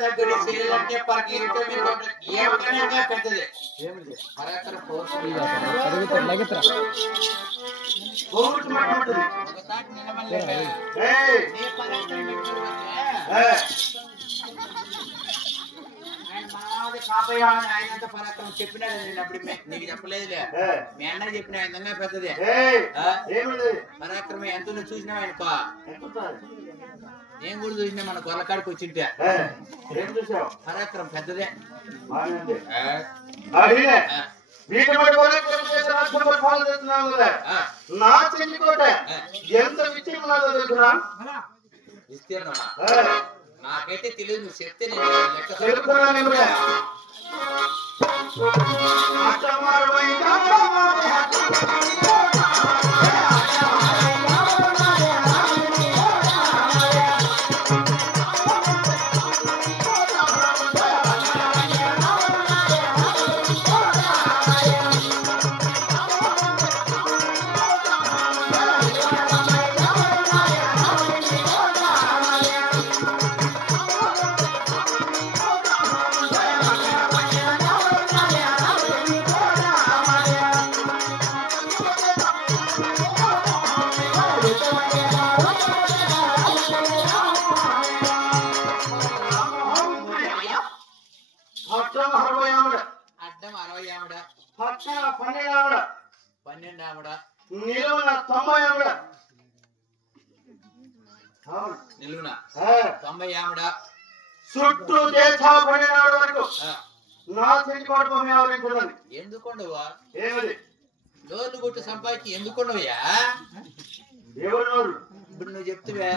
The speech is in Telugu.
దగ్గర చేయాలంటే పరకి ఏమైనా పెద్దది పరాకర కాపయ్య ఆయనంత పరాక్రమం చెప్పినా అప్పుడు నీకు చెప్పలేదులే మీ అన్న చెప్పిన ఆయన పెద్దదే పరాక్రమం ఎంత చూసినా ఆయనకో నేను కూడా చూసినా మన గొల్లకాడికి వచ్చింటే పరాక్రమం పెద్దదే నా చెల్లికోట ఎంత విషయం విస్తీర్ణమా నాకైతే తెలియదు నువ్వు చెప్తే అడ్డం 60 ఆవిడ పక్షణ 12 ఆవిడ 12 ఆవిడ నిలువున 90 ఆవిడ నిలువున 90 ఆవిడ చుట్టూ దేశాలు పడిన వరకు నా చెల్లి కోట వ్యవహరించదండి ఎందుకుండవా ఏమది లోన్లు కొట్టు సంపాదించి ఎందుకుండవయ్యా ఎవరు ఇప్పుడు నువ్వు చెప్తువే